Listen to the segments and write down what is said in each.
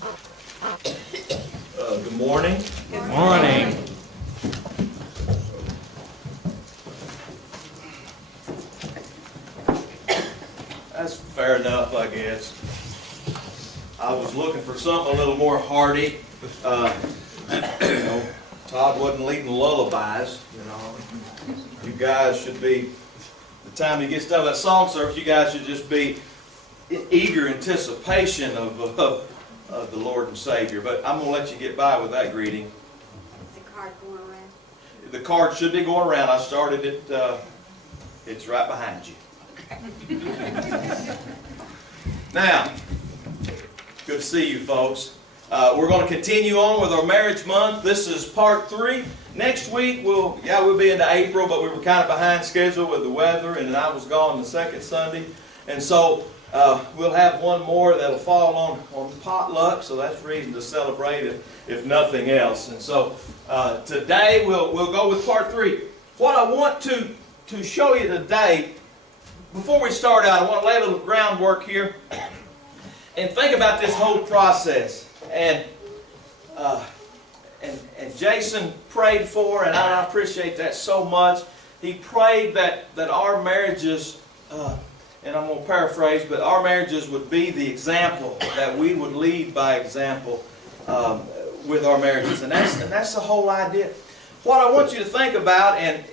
Good morning. Good morning. That's fair enough, I guess. I was looking for something a little more hearty. Todd wasn't leading lullabies, You guys should be, the time he gets done with that song service, you guys should just be in eager anticipation of the Lord and Savior. But I'm going to let you get by with that greeting. Is the card going around? The card should be going around. I started it. It's right behind you. Now, good to see you folks. We're going to continue on with our marriage month. This is part 3. Next week, we'll be into April, but we were kind of behind schedule with the weather, and I was gone the second Sunday. And so we'll have one more that'll fall on potluck, so that's reason to celebrate if nothing else. And so today we'll go with part 3. What I want to show you today, before we start out, I want to lay a little groundwork here and think about this whole process. And Jason prayed for, and I appreciate that so much. He prayed that our marriages, and I'm going to paraphrase, but our marriages would be the example, that we would lead by example with our marriages. And that's the whole idea. What I want you to think about, and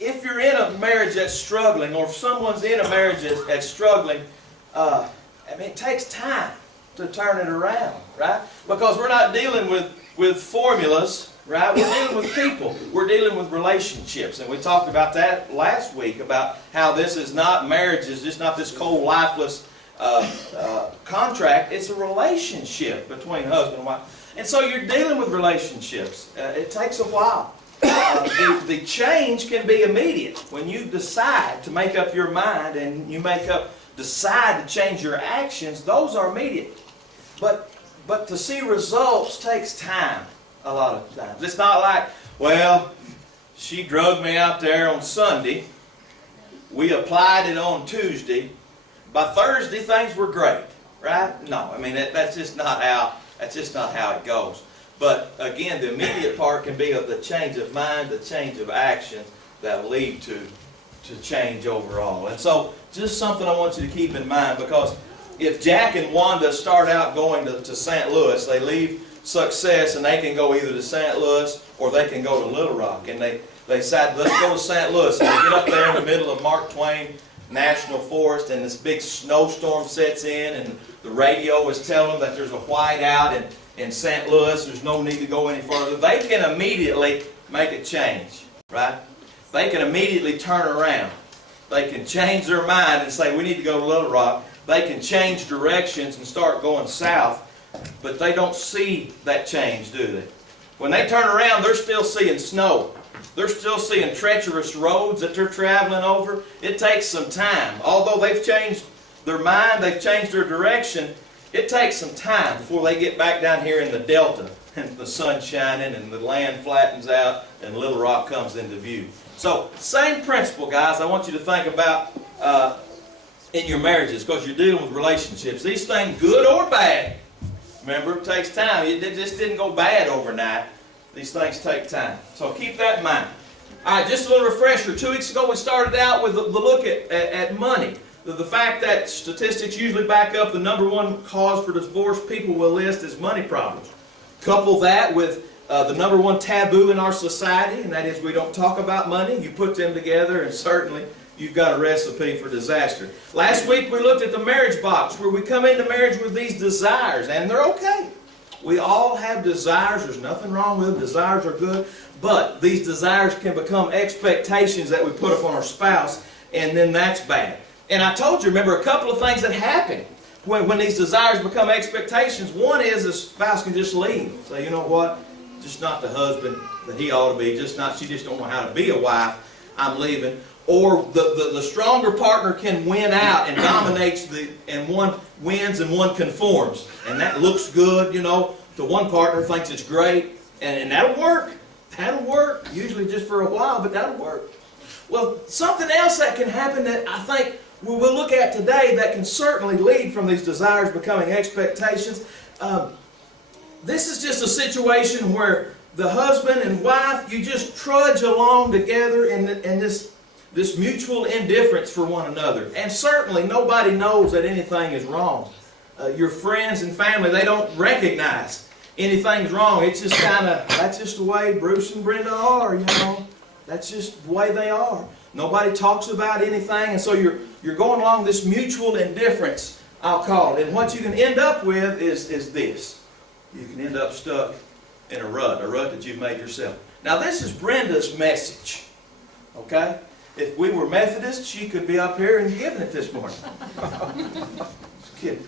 if you're in a marriage that's struggling, or if someone's in a marriage that's struggling, it takes time to turn it around, right? Because we're not dealing with formulas, right? We're dealing with people. We're dealing with relationships. And we talked about that last week, about how this is not marriage, is just not this cold, lifeless contract. It's a relationship between husband and wife. And so you're dealing with relationships. It takes a while. The change can be immediate. When you decide to make up your mind and you decide to change your actions, those are immediate. But to see results takes time a lot of times. It's not like, well, she drugged me out there on Sunday. We applied it on Tuesday. By Thursday, things were great, right? No, that's just not how it goes. But again, the immediate part can be of the change of mind, the change of action that will lead to change overall. And so, just something I want you to keep in mind, because if Jack and Wanda start out going to St. Louis, they leave Success and they can go either to St. Louis or they can go to Little Rock. And they decide, let's go to St. Louis. And they get up there in the middle of Mark Twain National Forest, and this big snowstorm sets in, and the radio is telling them that there's a whiteout in St. Louis. There's no need to go any further. They can immediately make a change, right? They can immediately turn around. They can change their mind and say, we need to go to Little Rock. They can change directions and start going south, but they don't see that change, do they? When they turn around, they're still seeing snow. They're still seeing treacherous roads that they're traveling over. It takes some time. Although they've changed their mind, they've changed their direction, it takes some time before they get back down here in the Delta and the sun's shining and the land flattens out and Little Rock comes into view. So, same principle, guys, I want you to think about in your marriages, because you're dealing with relationships. These things, good or bad, remember, it takes time. It just didn't go bad overnight. These things take time. So keep that in mind. All right, just a little refresher. 2 weeks ago we started out with the look at money. The fact that statistics usually back up the #1 cause for divorce people will list is money problems. Couple that with the #1 taboo in our society, and that is we don't talk about money. You put them together and certainly you've got a recipe for disaster. Last week we looked at the marriage box, where we come into marriage with these desires, and they're okay. We all have desires. There's nothing wrong with them. Desires are good. But these desires can become expectations that we put upon our spouse, and then that's bad. And I told you, remember, a couple of things that happen when these desires become expectations. One is the spouse can just leave. Say, you know what? Just not the husband that he ought to be. She just don't know how to be a wife. I'm leaving. Or the stronger partner can win out and dominates and one wins and one conforms. And that looks good, to one partner, thinks it's great. And that'll work. That'll work. Usually just for a while, but that'll work. Well, something else that can happen that I think we'll look at today that can certainly lead from these desires becoming expectations. This is just a situation where the husband and wife, you just trudge along together in this mutual indifference for one another. And certainly nobody knows that anything is wrong. Your friends and family, they don't recognize anything's wrong. It's just that's just the way Bruce and Brenda are, you know. That's just the way they are. Nobody talks about anything, and so you're going along this mutual indifference, I'll call it. And what you can end up with is this. You can end up stuck in a rut that you've made yourself. Now this is Brenda's message, okay? If we were Methodists, she could be up here and giving it this morning. Just kidding.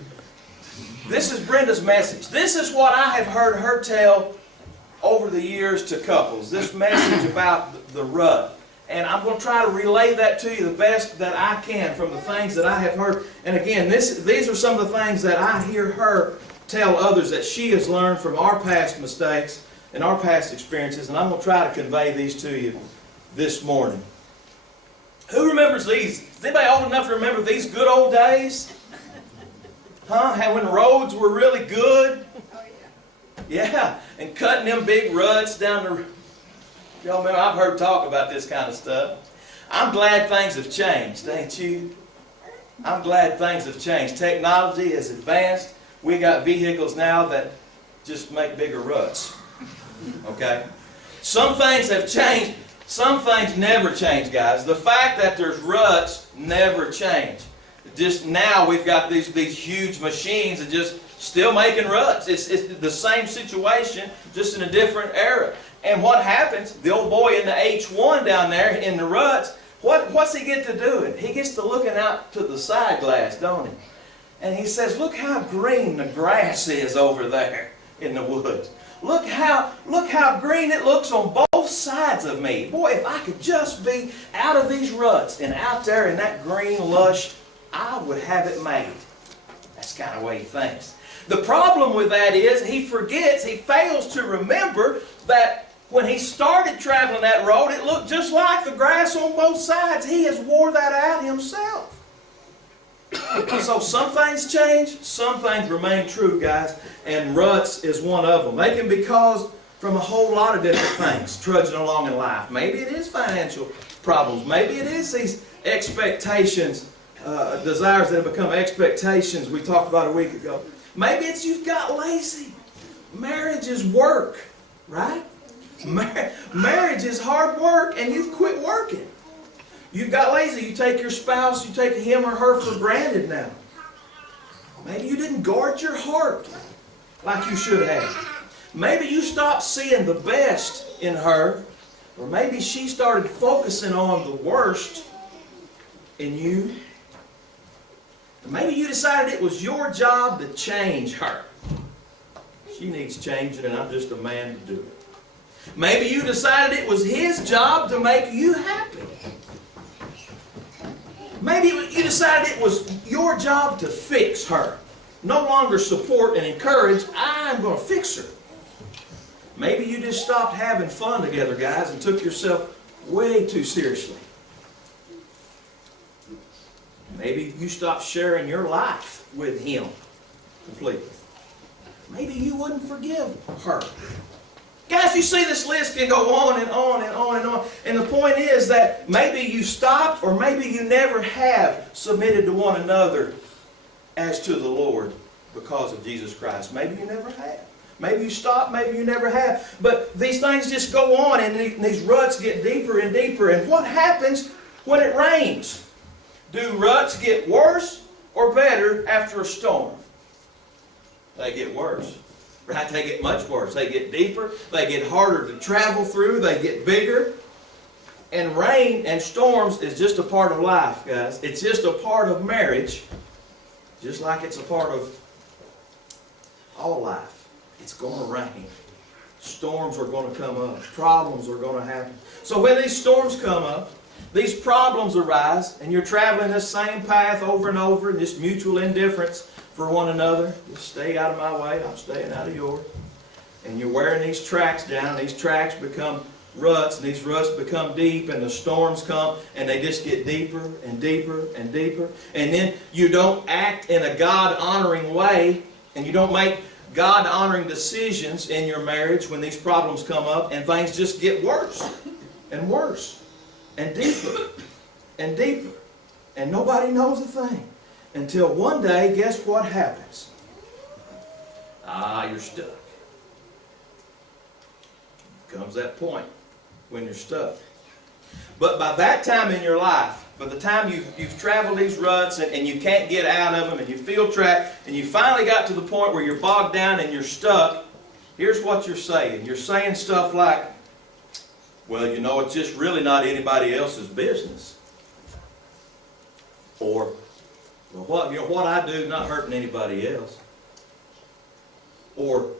This is Brenda's message. This is what I have heard her tell over the years to couples. This message about the rut. And I'm going to try to relay that to you the best that I can from the things that I have heard. And again, these are some of the things that I hear her tell others that she has learned from our past mistakes and our past experiences. And I'm going to try to convey these to you this morning. Who remembers these? Is anybody old enough to remember these good old days? Huh? How when roads were really good? Yeah, and cutting them big ruts down the... Y'all remember, I've heard talk about this kind of stuff. I'm glad things have changed, ain't you? I'm glad things have changed. Technology has advanced. We got vehicles now that just make bigger ruts. Okay? Some things have changed. Some things never change, guys. The fact that there's ruts never change. Just now we've got these huge machines that just still making ruts. It's the same situation, just in a different era. And what happens, the old boy in the H1 down there in the ruts, what's he get to doing? He gets to looking out to the side glass, don't he? And he says, look how green the grass is over there in the woods. Look how green it looks on both sides of me. Boy, if I could just be out of these ruts and out there in that green lush, I would have it made. That's kind of the way he thinks. The problem with that is he fails to remember that when he started traveling that road, it looked just like the grass on both sides. He has wore that out himself. So some things change, some things remain true, guys, and ruts is one of them. They can be caused from a whole lot of different things, trudging along in life. Maybe it is financial problems. Maybe it is these expectations, desires that have become expectations we talked about a week ago. Maybe it's you've got lazy. Marriage is work, right? Marriage is hard work, and you've quit working. You've got lazy. You take your spouse, you take him or her for granted now. Maybe you didn't guard your heart like you should have. Maybe you stopped seeing the best in her, or maybe she started focusing on the worst in you. Maybe you decided it was your job to change her. She needs changing, and I'm just a man to do it. Maybe you decided it was his job to make you happy. Maybe you decided it was your job to fix her. No longer support and encourage, I'm going to fix her. Maybe you just stopped having fun together, guys, and took yourself way too seriously. Maybe you stopped sharing your life with him completely. Maybe you wouldn't forgive her. Guys, you see this list can go on and on and on and on. And the point is that maybe you stopped or maybe you never have submitted to one another as to the Lord because of Jesus Christ. Maybe you never have. Maybe you stopped, maybe you never have. But these things just go on and these ruts get deeper and deeper. And what happens when it rains? Do ruts get worse or better after a storm? They get worse. Right? They get much worse. They get deeper. They get harder to travel through. They get bigger. And rain and storms is just a part of life, guys. It's just a part of marriage, just like it's a part of all life. It's going to rain. Storms are going to come up. Problems are going to happen. So when these storms come up, these problems arise, and you're traveling this same path over and over in this mutual indifference for one another. Just stay out of my way, I'm staying out of yours. And you're wearing these tracks down. These tracks become ruts, and these ruts become deep, and the storms come, and they just get deeper and deeper and deeper. And then you don't act in a God-honoring way, and you don't make God-honoring decisions in your marriage when these problems come up, and things just get worse and worse and deeper and deeper. And nobody knows a thing until one day, guess what happens? You're stuck. Comes that point when you're stuck. But by that time in your life, by the time you've traveled these ruts and you can't get out of them and you feel trapped and you finally got to the point where you're bogged down and you're stuck, here's what you're saying. You're saying stuff like, well, you know, it's just really not anybody else's business. Or, well, what I do is not hurting anybody else. Or,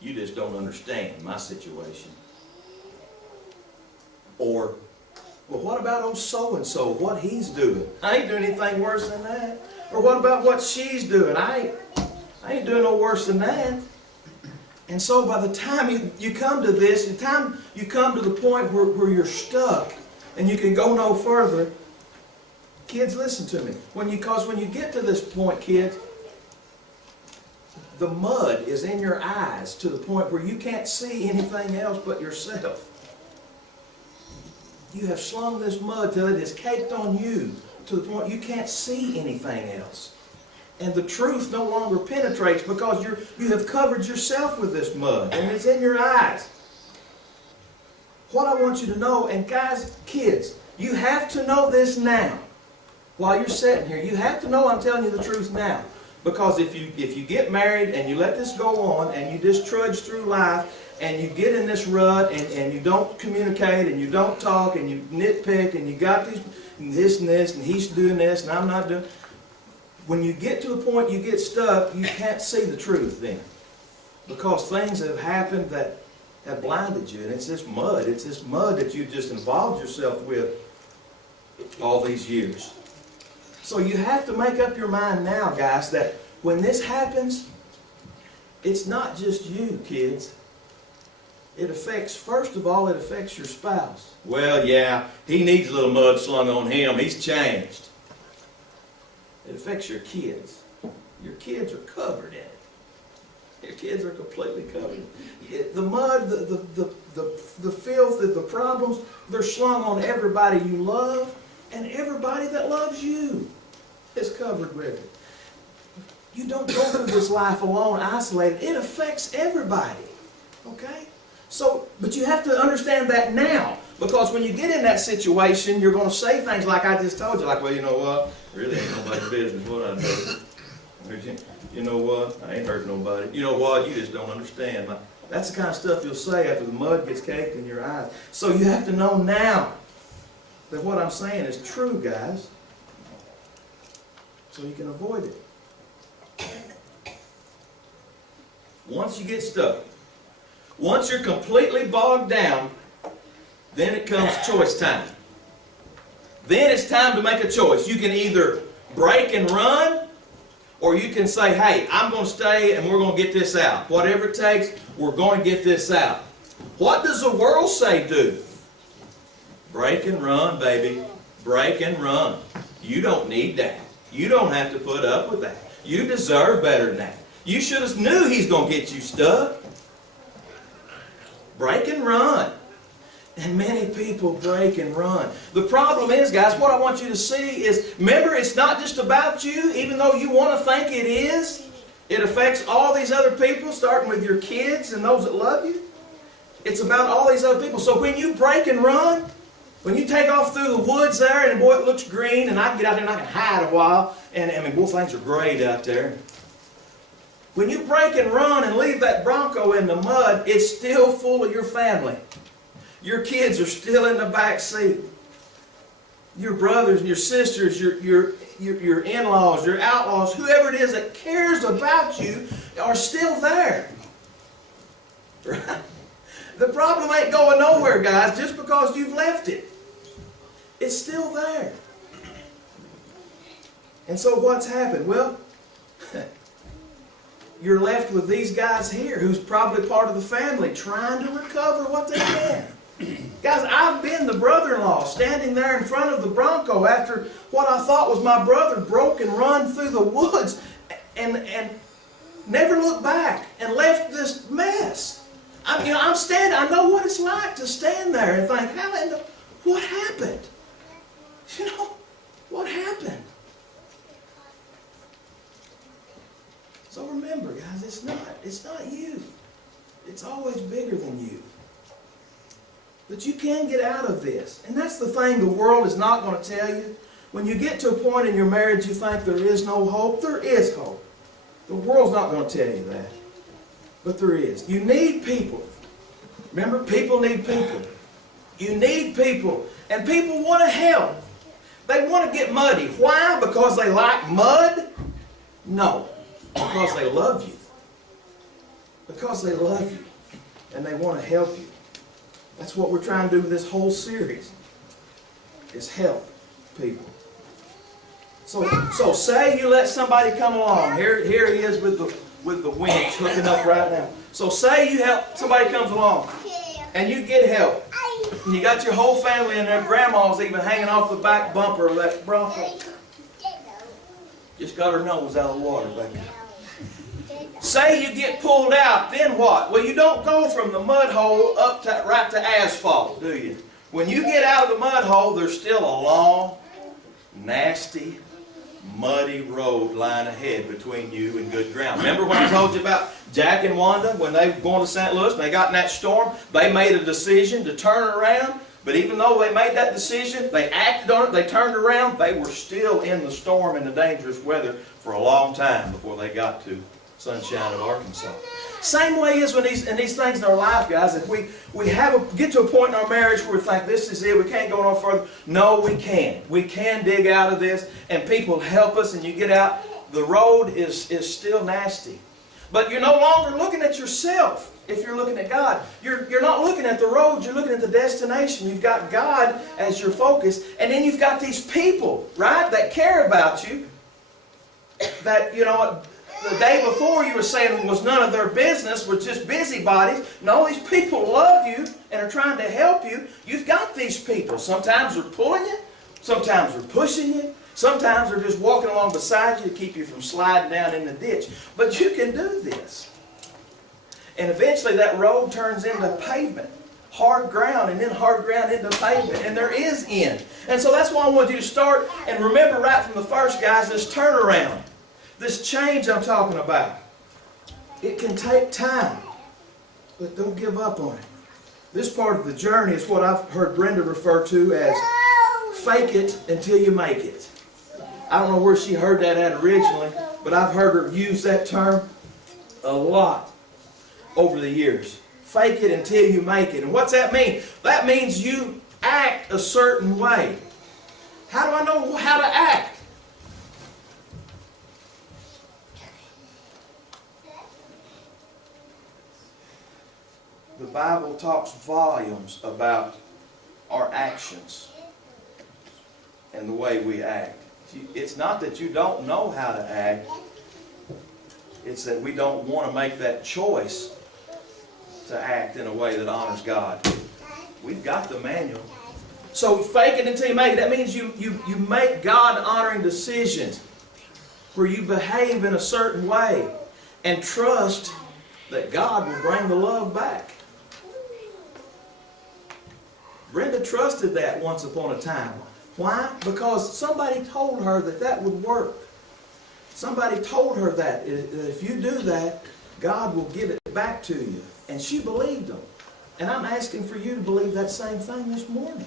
you just don't understand my situation. Or, well, what about old so-and-so, what he's doing? I ain't doing anything worse than that. Or what about what she's doing? I ain't doing no worse than that. And so by the time you come to this, the time you come to the point where you're stuck and you can go no further, kids, listen to me. Because when you get to this point, kids, the mud is in your eyes to the point where you can't see anything else but yourself. You have slung this mud till it is caked on you to the point you can't see anything else. And the truth no longer penetrates because you have covered yourself with this mud and it's in your eyes. What I want you to know, and guys, kids, you have to know this now. While you're sitting here, you have to know I'm telling you the truth now. Because if you get married and you let this go on and you just trudge through life and you get in this rut and you don't communicate and you don't talk and you nitpick and you got this and this and he's doing this and I'm not doing, when you get to a point you get stuck, you can't see the truth then. Because things have happened that have blinded you, and it's this mud that you just involved yourself with all these years. So you have to make up your mind now, guys, that when this happens, it's not just you, kids. It affects, first of all, it affects your spouse. Well, yeah, he needs a little mud slung on him. He's changed. It affects your kids. Your kids are covered in it. Your kids are completely covered. The mud, the filth, the problems, they're slung on everybody you love, and everybody that loves you is covered with it. You don't go through this life alone, isolated. It affects everybody. Okay? So, but you have to understand that now. Because when you get in that situation, you're going to say things like I just told you. Like, well, you know what? Really ain't nobody's business what I do. You know what? I ain't hurt nobody. You know what? You just don't understand. That's the kind of stuff you'll say after the mud gets caked in your eyes. So you have to know now that what I'm saying is true, guys. So you can avoid it. Once you get stuck, once you're completely bogged down, then it comes choice time. Then it's time to make a choice. You can either break and run, or you can say, hey, I'm going to stay and we're going to get this out. Whatever it takes, we're going to get this out. What does the world say do? Break and run, baby. Break and run. You don't need that. You don't have to put up with that. You deserve better than that. You should have knew he's going to get you stuck. Break and run. And many people break and run. The problem is, guys, what I want you to see is, remember, it's not just about you, even though you want to think it is. It affects all these other people, starting with your kids and those that love you. It's about all these other people. So when you break and run, when you take off through the woods there, and boy, it looks green, and I can get out there and I can hide a while, and I mean, boy, things are great out there. When you break and run and leave that Bronco in the mud, it's still full of your family. Your kids are still in the back seat. Your brothers and your sisters, your in-laws, your outlaws, whoever it is that cares about you are still there. Right? The problem ain't going nowhere, guys, just because you've left it. It's still there. And so what's happened? Well, you're left with these guys here who's probably part of the family trying to recover what they can. Guys, I've been the brother-in-law standing there in front of the Bronco after what I thought was my brother broke and run through the woods and never looked back and left this mess. I'm standing, I know what it's like to stand there and think, what happened? You know, what happened? So remember, guys, it's not you. It's always bigger than you. But you can get out of this. And that's the thing the world is not going to tell you. When you get to a point in your marriage you think there is no hope, there is hope. The world's not going to tell you that. But there is. You need people. Remember, people need people. You need people. And people want to help. They want to get muddy. Why? Because they like mud? No. Because they love you. Because they love you. And they want to help you. That's what we're trying to do with this whole series, is help people. So say you let somebody come along. Here he is with the winch hooking up right now. So say you help, somebody comes along and you get help. And you got your whole family and their grandma's even hanging off the back bumper of that Bronco. Just got her nose out of the water, baby. Say you get pulled out, then what? Well, you don't go from the mud hole up to right to asphalt, do you? When you get out of the mud hole, there's still a long, nasty, muddy road lying ahead between you and good ground. Remember when I told you about Jack and Wanda when they were going to St. Louis and they got in that storm? They made a decision to turn around, but even though they made that decision, they acted on it, they turned around, they were still in the storm and the dangerous weather for a long time before they got to sunshine of Arkansas. Same way is when in these things in our life, guys, if we get to a point in our marriage where we think this is it, we can't go no further. No, we can. We can dig out of this, and people help us, and you get out. The road is still nasty. But you're no longer looking at yourself if you're looking at God. You're not looking at the road, you're looking at the destination. You've got God as your focus, and then you've got these people, right, that care about you, that, you know, the day before you were saying was none of their business, were just busybodies. No, these people love you and are trying to help you. You've got these people. Sometimes they're pulling you. Sometimes they're pushing you. Sometimes they're just walking along beside you to keep you from sliding down in the ditch. But you can do this. And eventually that road turns into pavement. Hard ground, and then hard ground into pavement. And there is end. And so that's why I want you to start and remember right from the first, guys, this turnaround. This change I'm talking about, it can take time, but don't give up on it. This part of the journey is what I've heard Brenda refer to as fake it until you make it. I don't know where she heard that at originally, but I've heard her use that term a lot over the years. Fake it until you make it. And what's that mean? That means you act a certain way. How do I know how to act? The Bible talks volumes about our actions and the way we act. It's not that you don't know how to act. It's that we don't want to make that choice to act in a way that honors God. We've got the manual. So fake it until you make it. That means you make God-honoring decisions where you behave in a certain way and trust that God will bring the love back. Brenda trusted that once upon a time. Why? Because somebody told her that that would work. Somebody told her that if you do that, God will give it back to you. And she believed them. And I'm asking for you to believe that same thing this morning.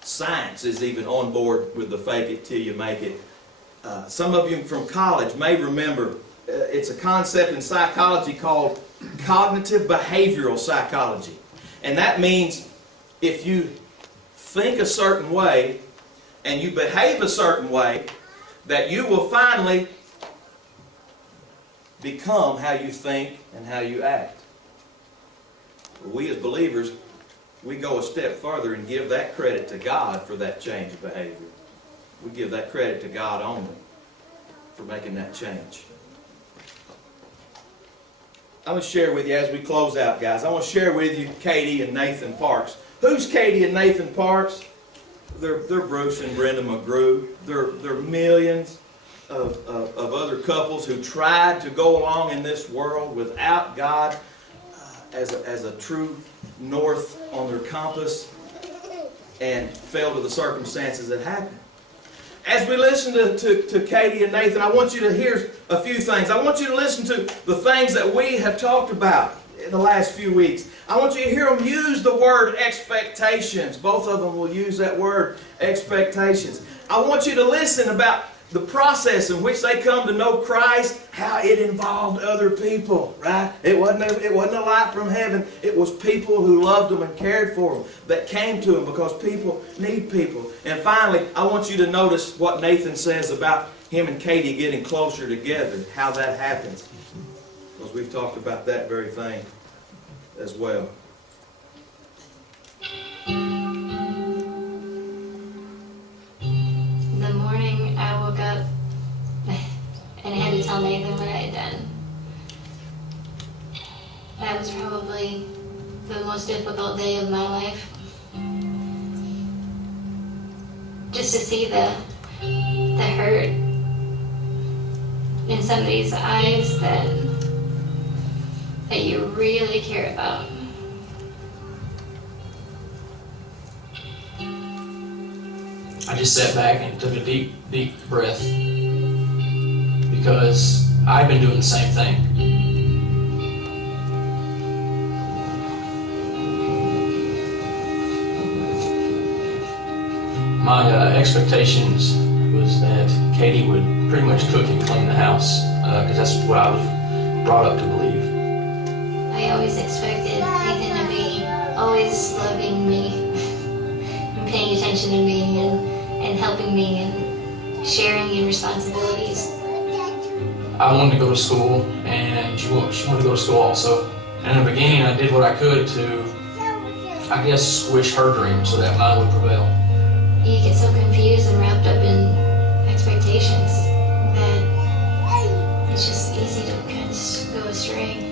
Science is even on board with the fake it till you make it. Some of you from college may remember it's a concept in psychology called cognitive behavioral psychology. And that means if you think a certain way and you behave a certain way, that you will finally become how you think and how you act. We as believers, we go a step further and give that credit to God for that change of behavior. We give that credit to God only for making that change. I'm going to share with you as we close out, guys. I want to share with you Katie and Nathan Parks. Who's Katie and Nathan Parks? They're Bruce and Brenda McGrew. They're millions of other couples who tried to go along in this world without God as a true north on their compass, and fell to the circumstances that happened. As we listen to Katie and Nathan, I want you to hear a few things. I want you to listen to the things that we have talked about in the last few weeks. I want you to hear them use the word expectations. Both of them will use that word, expectations. I want you to listen about the process in which they come to know Christ, how it involved other people, right? It wasn't a light from heaven. It was people who loved them and cared for them that came to them, because people need people. And finally, I want you to notice what Nathan says about him and Katie getting closer together, how that happens. Because we've talked about that very thing as well. The morning I woke up and had to tell Nathan what I had done. That was probably the most difficult day of my life. Just to see the hurt in somebody's eyes that you really care about. I just sat back and took a deep, deep breath, because I've been doing the same thing. My expectations was that Katie would pretty much cook and clean the house, because that's what I was brought up to believe. I always expected Nathan to be always loving me, and paying attention to me, and helping me, and sharing in responsibilities. I wanted to go to school, and she wanted to go to school also. And in the beginning, I did what I could to, I guess, squish her dream so that mine would prevail. You get so confused and wrapped up in expectations that it's just easy to kind of go astray.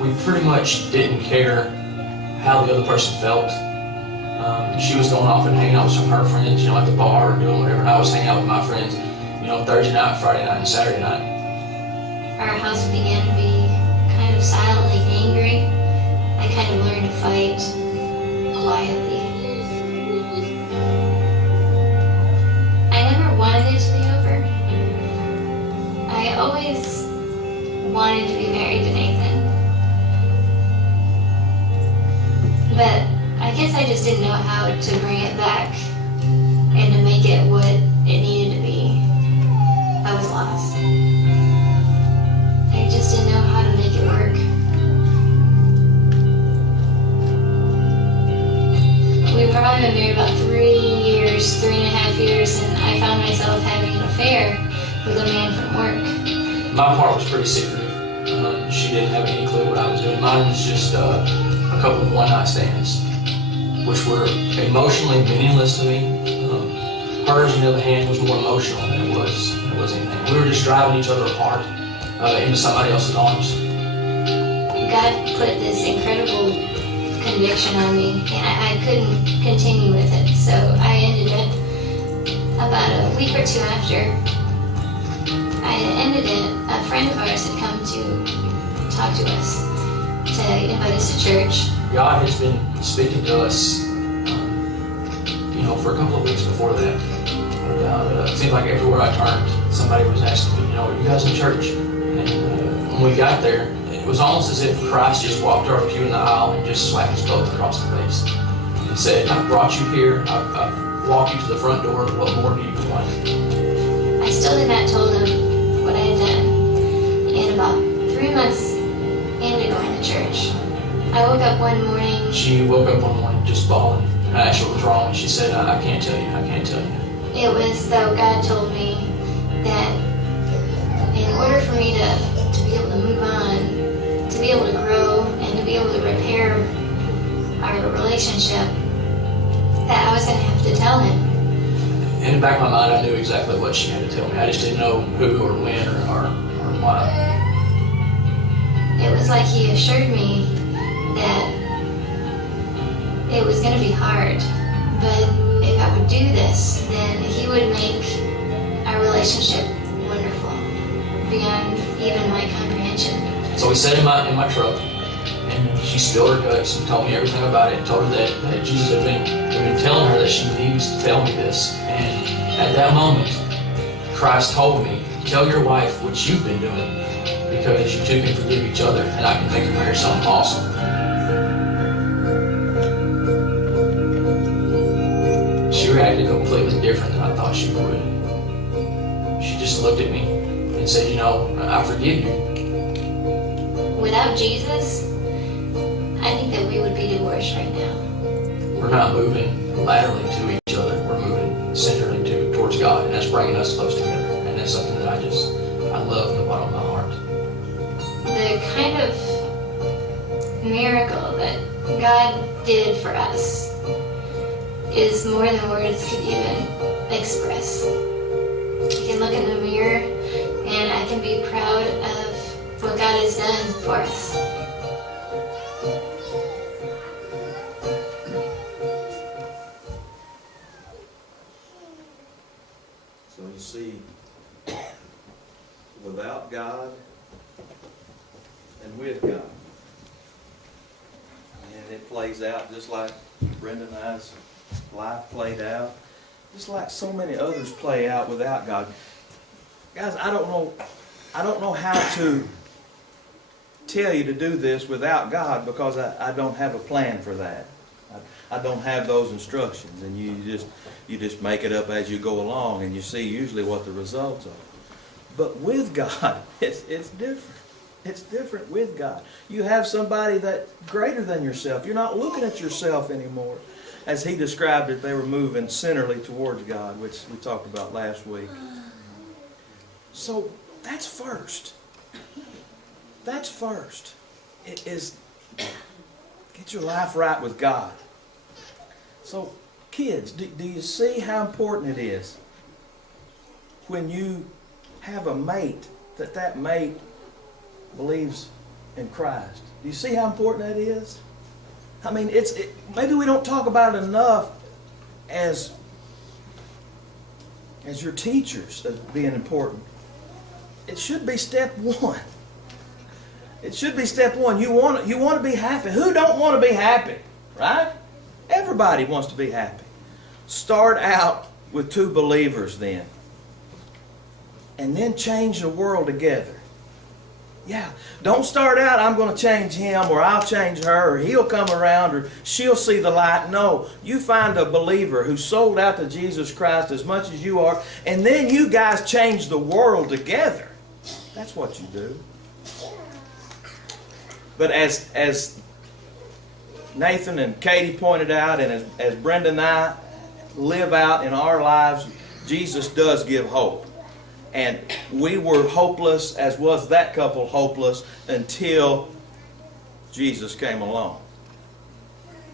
We pretty much didn't care how the other person felt. She was going off and hanging out with some of her friends, at the bar or doing whatever, and I was hanging out with my friends, Thursday night, Friday night, and Saturday night. Our house began to be kind of silently angry. I kind of learned to fight quietly. I never wanted it to be over. I always wanted to be married to Nathan. But I guess I just didn't know how to bring it back and to make it what it needed to be. I was lost. I just didn't know how to make it work. We've probably been married about 3.5 years, and I found myself having an affair with a man from work. My part was pretty secretive. She didn't have any clue what I was doing. Mine was just a couple of one-night stands, which were emotionally meaningless to me. Hers, on the other hand, was more emotional than it was anything. We were just driving each other apart into somebody else's arms. God put this incredible conviction on me, and I couldn't continue with it. So I ended it about a week or two after. I ended it. A friend of ours had come to talk to us, to invite us to church. God has been speaking to us, for a couple of weeks before that. It seemed like everywhere I turned, somebody was asking me, are you guys in church? And when we got there, it was almost as if Christ just walked our pew in the aisle and just slapped us both across the face and said, I've brought you here, I've walked you to the front door, what more do you want? I still had not told him what I had done. And about 3 months into going to church, I woke up one morning. She woke up one morning just bawling. And I asked her what was wrong, and she said, I can't tell you, I can't tell you. It was though God told me that in order for me to be able to move on, to be able to grow, and to be able to repair our relationship, that I was going to have to tell him. In the back of my mind, I knew exactly what she had to tell me. I just didn't know who or when or why. it was like he assured me that it was going to be hard, but if I would do this, then he would make our relationship wonderful, beyond even my comprehension. So we sat in my truck, and she spilled her guts and told me everything about it, and told her that Jesus had been telling her that she needs to tell me this. And at that moment, Christ told me, tell your wife what you've been doing, because you two can forgive each other, and I can make your marriage something awesome. She reacted completely different than I thought she would. She just looked at me and said, you know, I forgive you. Without Jesus, I think that we would be divorced right now. We're not moving laterally to each other. We're moving centrally towards God, and that's bringing us close together. And that's something that I love from the bottom of my heart. The kind of miracle that God did for us is more than words could even express. I can look in the mirror and I can be proud of what God has done for us. So you see, without God and with God. And it plays out just like Brenda and I's life played out. Just like so many others play out without God. Guys, I don't know how to tell you to do this without God, because I don't have a plan for that. I don't have those instructions, and you just make it up as you go along, and you see usually what the results are. But with God, it's different. It's different with God. You have somebody that's greater than yourself. You're not looking at yourself anymore. As he described it, they were moving centrally towards God, which we talked about last week. So that's first. That's first. It is get your life right with God. So kids, do you see how important it is when you have a mate, that mate believes in Christ? Do you see how important that is? I mean, maybe we don't talk about it enough as your teachers as being important. It should be step one. It should be step one. You want to be happy. Who don't want to be happy, right? Everybody wants to be happy. Start out with two believers then. And then change the world together. Yeah, don't start out, I'm going to change him, or I'll change her, or he'll come around, or she'll see the light. No, you find a believer who's sold out to Jesus Christ as much as you are, and then you guys change the world together. That's what you do. But as Nathan and Katie pointed out, and as Brenda and I live out in our lives, Jesus does give hope. And we were hopeless, as was that couple hopeless, until Jesus came along.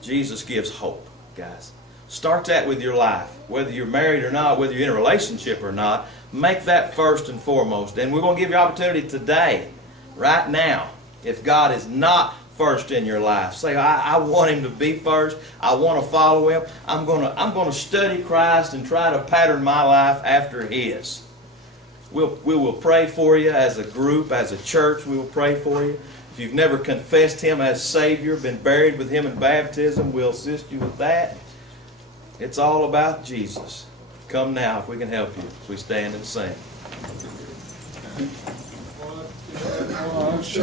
Jesus gives hope, guys. Start that with your life. Whether you're married or not, whether you're in a relationship or not, make that first and foremost. And we're going to give you opportunity today, right now, if God is not first in your life. Say, I want Him to be first. I want to follow Him. I'm going to study Christ and try to pattern my life after His. We will pray for you as a group, as a church. We will pray for you. If you've never confessed Him as Savior, been buried with Him in baptism, we'll assist you with that. It's all about Jesus. Come now if we can help you. If we stand and sing. Watch